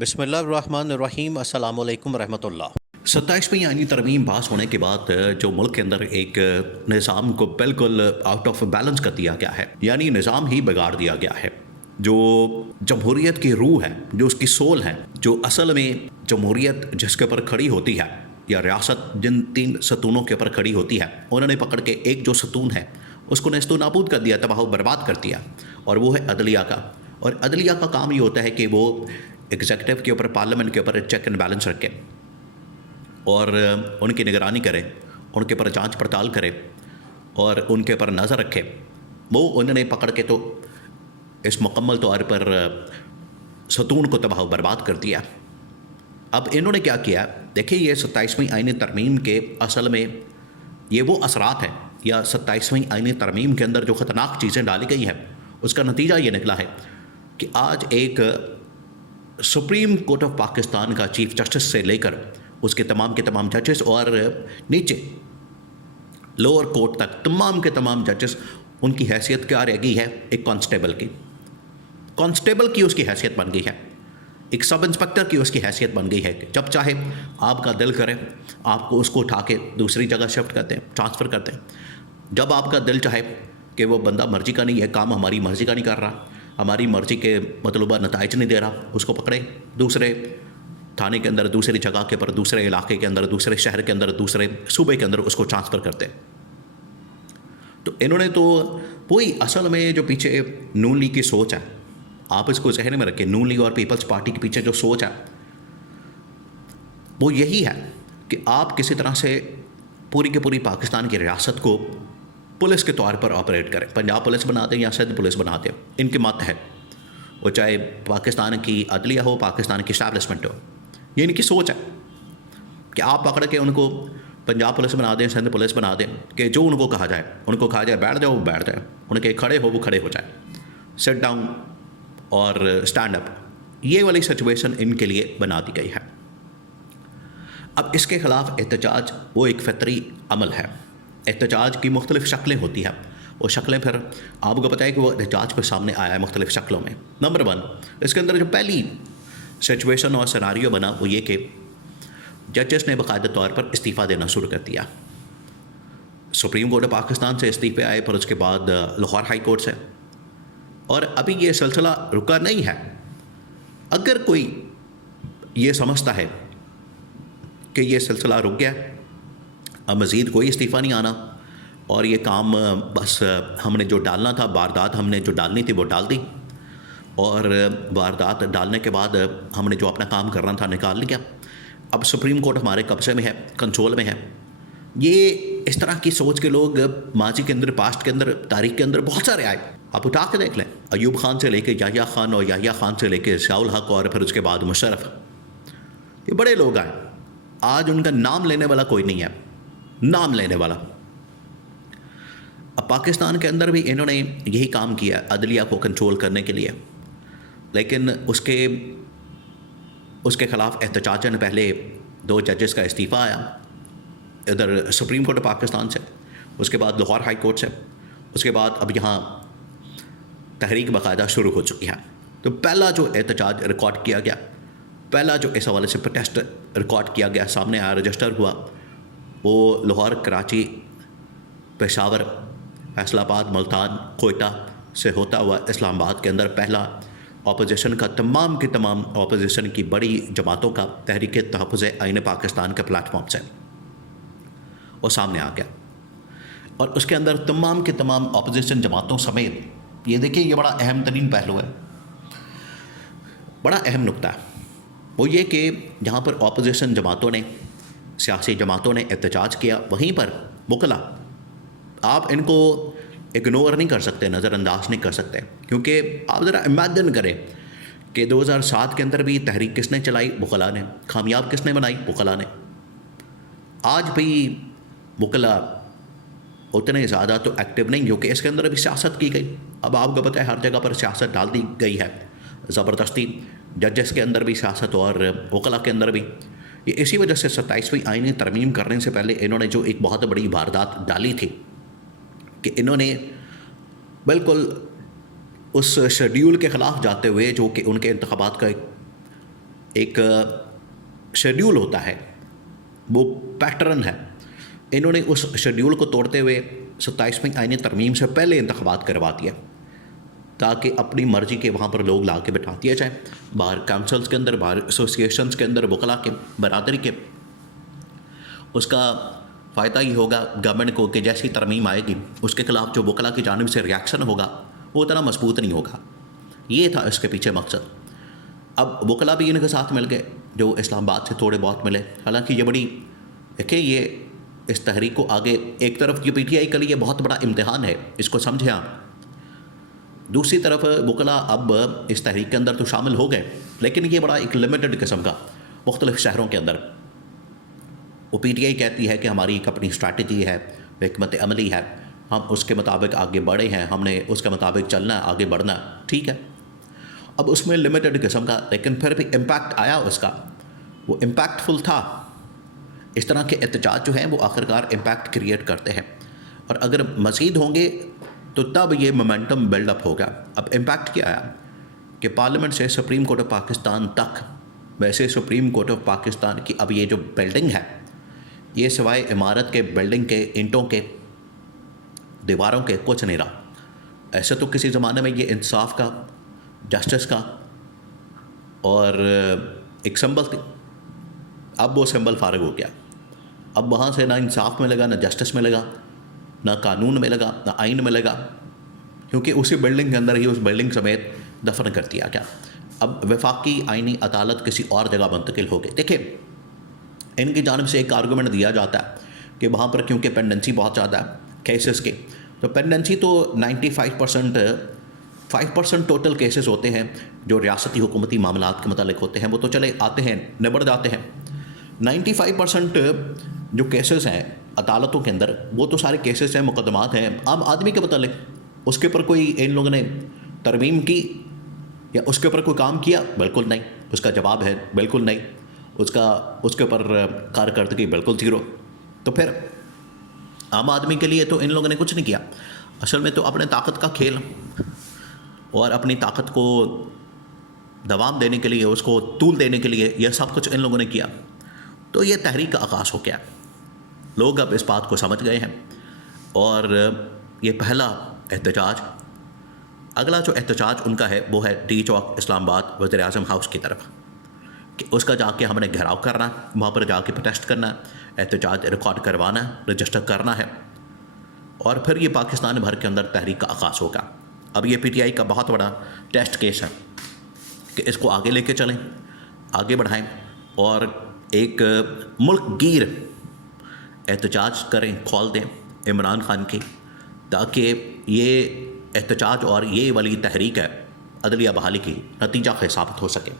بسم اللہ الرحمن الرحیم، السلام علیکم ورحمۃ اللہ۔ 27ویں آئینی ترمیم پاس ہونے کے بعد جو ملک کے اندر ایک نظام کو بالکل آؤٹ آف بیلنس کر دیا گیا ہے، یعنی نظام ہی بگاڑ دیا گیا ہے۔ جو جمہوریت کی روح ہے، جو اس کی سول ہے، جو اصل میں جمہوریت جس کے اوپر کھڑی ہوتی ہے یا ریاست جن 3 ستونوں کے اوپر کھڑی ہوتی ہے، انہوں نے پکڑ کے ایک جو ستون ہے اس کو نیست و نابود کر دیا، تباہ و برباد کر دیا، اور وہ ہے عدلیہ کا۔ اور عدلیہ کا کام یہ ہوتا ہے کہ وہ ایگزیکٹو کے اوپر، پارلیمنٹ کے اوپر چیک اینڈ بیلنس رکھے اور ان کی نگرانی کرے، ان کے اوپر جانچ پڑتال کرے اور ان کے اوپر نظر رکھے۔ وہ انہوں نے پکڑ کے تو اس مکمل طور پر ستون کو تباہ و برباد کر دیا۔ اب انہوں نے کیا کیا؟ دیکھیں، یہ 27ویں آئینی ترمیم کے اصل میں یہ وہ اثرات ہیں، یا 27ویں آئینی ترمیم کے اندر جو خطرناک چیزیں ڈالی گئی ہیں، اس کا نتیجہ یہ نکلا ہے کہ آج ایک سپریم کورٹ آف پاکستان کا چیف جسٹس سے لے کر اس کے تمام ججز اور نیچے لوور کورٹ تک تمام ججز، ان کی حیثیت کیا رہ گئی ہے؟ ایک کانسٹیبل کی اس کی حیثیت بن گئی ہے، ایک سب انسپکٹر کی اس کی حیثیت بن گئی ہے کہ جب چاہے آپ کا دل کرے آپ کو اس کو اٹھا کے دوسری جگہ شفٹ کرتے ہیں، ٹرانسفر کرتے ہیں۔ جب آپ کا دل چاہے کہ وہ بندہ مرضی کا نہیں ہے، کام ہماری مرضی کا نہیں کر رہا، ہماری مرضی کے مطلوبہ نتائج نہیں دے رہا، اس کو پکڑے دوسرے تھانے کے اندر، دوسری جگہ کے پر، دوسرے علاقے کے اندر، دوسرے شہر کے اندر، دوسرے صوبے کے اندر اس کو ٹرانسفر کرتے ہیں۔ تو انہوں نے تو وہی اصل میں جو پیچھے نون لیگ کی سوچ ہے، آپ اس کو ذہن میں رکھیں، نون لیگ اور پیپلز پارٹی کے پیچھے جو سوچ ہے وہ یہی ہے کہ آپ کسی طرح سے پوری کی پوری پاکستان کی ریاست کو پولیس کے طور پر آپریٹ کریں، پنجاب پولیس بنا دیں یا سندھ پولیس بنا دیں، ان کے مت ہے، وہ چاہے پاکستان کی عدلیہ ہو، پاکستان کی اسٹیبلشمنٹ ہو، یہ ان کی سوچ ہے کہ آپ پکڑ کے ان کو پنجاب پولیس بنا دیں، سندھ پولیس بنا دیں، کہ جو ان کو کہا جائے بیٹھ جاؤ وہ بیٹھ جائے، ان کے کھڑے ہو وہ کھڑے ہو جائے، سٹ ڈاؤن اور اسٹینڈ اپ، یہ والی سچویشن ان کے لیے بنا دی گئی ہے۔ اب اس کے خلاف احتجاج وہ ایک فطری عمل ہے۔ احتجاج کی مختلف شکلیں ہوتی ہیں، وہ شکلیں پھر آپ کو پتہ ہے کہ وہ احتجاج پہ سامنے آیا ہے مختلف شکلوں میں۔ نمبر 1، اس کے اندر جو پہلی سچویشن اور سیناریو بنا وہ یہ کہ ججز نے باقاعدہ طور پر استعفیٰ دینا شروع کر دیا۔ سپریم کورٹ آف پاکستان سے استعفے آئے، پھر اس کے بعد لاہور ہائی کورٹ سے، اور ابھی یہ سلسلہ رکا نہیں ہے۔ اگر کوئی یہ سمجھتا ہے کہ یہ سلسلہ رک گیا، اب مزید کوئی استعفیٰ نہیں آنا اور یہ کام بس ہم نے جو ڈالنا تھا، واردات ہم نے جو ڈالنی تھی وہ ڈال دی، اور واردات ڈالنے کے بعد ہم نے جو اپنا کام کرنا تھا نکال لیا، اب سپریم کورٹ ہمارے قبضے میں ہے، کنٹرول میں ہے، یہ اس طرح کی سوچ کے لوگ ماضی کے اندر، پاسٹ کے اندر، تاریخ کے اندر بہت سارے آئے۔ آپ اٹھا کے دیکھ لیں، ایوب خان سے لے کے یحییٰ خان، اور یحییٰ خان سے لے کے ضیاء الحق، اور پھر اس کے بعد مشرف، یہ بڑے لوگ آئے، آج ان کا نام لینے والا کوئی نہیں ہے، نام لینے والا۔ اب پاکستان کے اندر بھی انہوں نے یہی کام کیا عدلیہ کو کنٹرول کرنے کے لیے، لیکن اس کے خلاف احتجاجاً پہلے 2 ججز کا استعفیٰ آیا، ادھر سپریم کورٹ آف پاکستان سے، اس کے بعد لاہور ہائی کورٹ سے، اس کے بعد اب یہاں تحریک باقاعدہ شروع ہو چکی ہے۔ تو پہلا جو احتجاج ریکارڈ کیا گیا، پہلا جو اس حوالے سے پروٹیسٹ ریکارڈ کیا گیا، سامنے آیا، رجسٹر ہوا، وہ لاہور، کراچی، پشاور، فیصل آباد، ملتان، کوئٹہ سے ہوتا ہوا اسلام آباد کے اندر پہلا اپوزیشن کا، تمام کی تمام اپوزیشن کی بڑی جماعتوں کا تحریک تحفظ آئین پاکستان کے پلیٹ فارم سے وہ سامنے آ گیا، اور اس کے اندر تمام کے تمام اپوزیشن جماعتوں سمیت، یہ دیکھیں یہ بڑا اہم ترین پہلو ہے، بڑا اہم نکتہ ہے، وہ یہ کہ جہاں پر اپوزیشن جماعتوں نے، سیاسی جماعتوں نے احتجاج کیا، وہیں پر وکلا، آپ ان کو اگنور نہیں کر سکتے، نظر انداز نہیں کر سکتے، کیونکہ آپ ذرا امیجن کریں کہ 2007 کے اندر بھی تحریک کس نے چلائی؟ وکلا نے۔ کامیاب کس نے بنائی؟ وکلا نے۔ آج بھی وکلا اتنے زیادہ تو ایکٹیو نہیں، کیونکہ اس کے اندر بھی سیاست کی گئی۔ اب آپ کو پتہ ہے ہر جگہ پر سیاست ڈال دی گئی ہے زبردستی، ججز کے اندر بھی سیاست اور وکلا کے اندر بھی۔ یہ اسی وجہ سے 27ویں آئینی ترمیم کرنے سے پہلے انہوں نے جو ایک بہت بڑی واردات ڈالی تھی کہ انہوں نے بالکل اس شیڈیول کے خلاف جاتے ہوئے، جو کہ ان کے انتخابات کا ایک شیڈیول ہوتا ہے، وہ پیٹرن ہے، انہوں نے اس شیڈیول کو توڑتے ہوئے 27ویں آئینی ترمیم سے پہلے انتخابات کروا دیا تاکہ اپنی مرضی کے وہاں پر لوگ لا کے بٹھا دیا جائے، باہر کونسلز کے اندر، باہر ایسوسیشنز کے اندر، وکلاء کے، برادری کے۔ اس کا فائدہ یہ ہوگا گورنمنٹ کو کہ جیسی ترمیم آئے گی اس کے خلاف جو وکلاء کی جانب سے ریاکشن ہوگا وہ اتنا مضبوط نہیں ہوگا۔ یہ تھا اس کے پیچھے مقصد۔ اب وکلاء بھی ان کے ساتھ مل گئے جو اسلام آباد سے تھوڑے بہت ملے، حالانکہ یہ بڑی دیکھیں، یہ اس تحریک کو آگے ایک طرف یہ پی ٹی آئی کے لیے بہت بڑا امتحان ہے، اس کو سمجھیں آپ۔ دوسری طرف وکلاء اب اس تحریک کے اندر تو شامل ہو گئے، لیکن یہ بڑا ایک لمیٹڈ قسم کا، مختلف شہروں کے اندر۔ وہ پی ٹی آئی کہتی ہے کہ ہماری ایک اپنی اسٹریٹجی ہے، حکمت عملی ہے، ہم اس کے مطابق آگے بڑھے ہیں، ہم نے اس کے مطابق چلنا ہے، آگے بڑھنا ہے، ٹھیک ہے۔ اب اس میں لمیٹڈ قسم کا، لیکن پھر بھی امپیکٹ آیا اس کا، وہ امپیکٹ فل تھا۔ اس طرح کے احتجاج جو ہیں وہ آخرکار امپیکٹ کریٹ کرتے ہیں، اور اگر مزید ہوں گے تو تب یہ مومنٹم بلڈ اپ ہوگا۔ اب امپیکٹ کیا آیا کہ پارلیمنٹ سے سپریم کورٹ آف پاکستان تک، ویسے سپریم کورٹ آف پاکستان کی اب یہ جو بلڈنگ ہے، یہ سوائے عمارت کے، بلڈنگ کے، اینٹوں کے، دیواروں کے کچھ نہیں رہا۔ ایسے تو کسی زمانے میں یہ انصاف کا، جسٹس کا اور ایک سمبل تھی، اب وہ سمبل فارغ ہو گیا۔ اب وہاں سے نہ انصاف میں لگا، نہ جسٹس میں لگا، نہ قانون میں لگا، نہ آئین میں لگا، کیونکہ اسی بلڈنگ کے اندر ہی اس بلڈنگ سمیت دفن کر دیا گیا۔ اب وفاقی آئینی عدالت کسی اور جگہ منتقل ہو گئی۔ دیکھیں، ان کی جانب سے ایک آرگومنٹ دیا جاتا ہے کہ وہاں پر کیونکہ پینڈنسی بہت زیادہ ہے کیسز کے، تو پینڈنسی تو 5% ٹوٹل کیسز ہوتے ہیں جو ریاستی حکومتی معاملات کے متعلق ہوتے ہیں، وہ تو چلے آتے ہیں، نبڑ جاتے ہیں۔ 95% جو کیسز ہیں عدالتوں کے اندر، وہ تو سارے کیسز ہیں، مقدمات ہیں عام آدمی کے متعلق۔ اس کے اوپر کوئی ان لوگوں نے ترمیم کی یا اس کے اوپر کوئی کام کیا؟ بالکل نہیں۔ اس کا جواب ہے بالکل نہیں۔ اس کے اوپر کارکردگی بالکل زیرو۔ تو پھر عام آدمی کے لیے تو ان لوگوں نے کچھ نہیں کیا۔ اصل میں تو اپنے طاقت کا کھیل، اور اپنی طاقت کو دوام دینے کے لیے، اس کو طول دینے کے لیے یہ سب کچھ ان لوگوں نے کیا۔ تو یہ تحریک کا آغاز ہو گیا۔ لوگ اب اس بات کو سمجھ گئے ہیں، اور یہ پہلا احتجاج، اگلا جو احتجاج ان کا ہے وہ ہے ڈی چوک اسلام آباد وزیر اعظم ہاؤس کی طرف، کہ اس کا جا کے ہم نے گھیراؤ کرنا ہے، وہاں پر جا کے پروٹیسٹ کرنا ہے، احتجاج ریکارڈ کروانا ہے، رجسٹر کرنا ہے، اور پھر یہ پاکستان بھر کے اندر تحریک کا آغاز ہوگا۔ اب یہ پی ٹی آئی کا بہت بڑا ٹیسٹ کیس ہے کہ اس کو آگے لے کے چلیں، آگے بڑھائیں، اور ایک ملک گیر احتجاج کریں، کھول دیں عمران خان کی، تاکہ یہ احتجاج اور یہ والی تحریک ہے عدلیہ بحالی کی نتیجہ خیز ثابت ہو سکے۔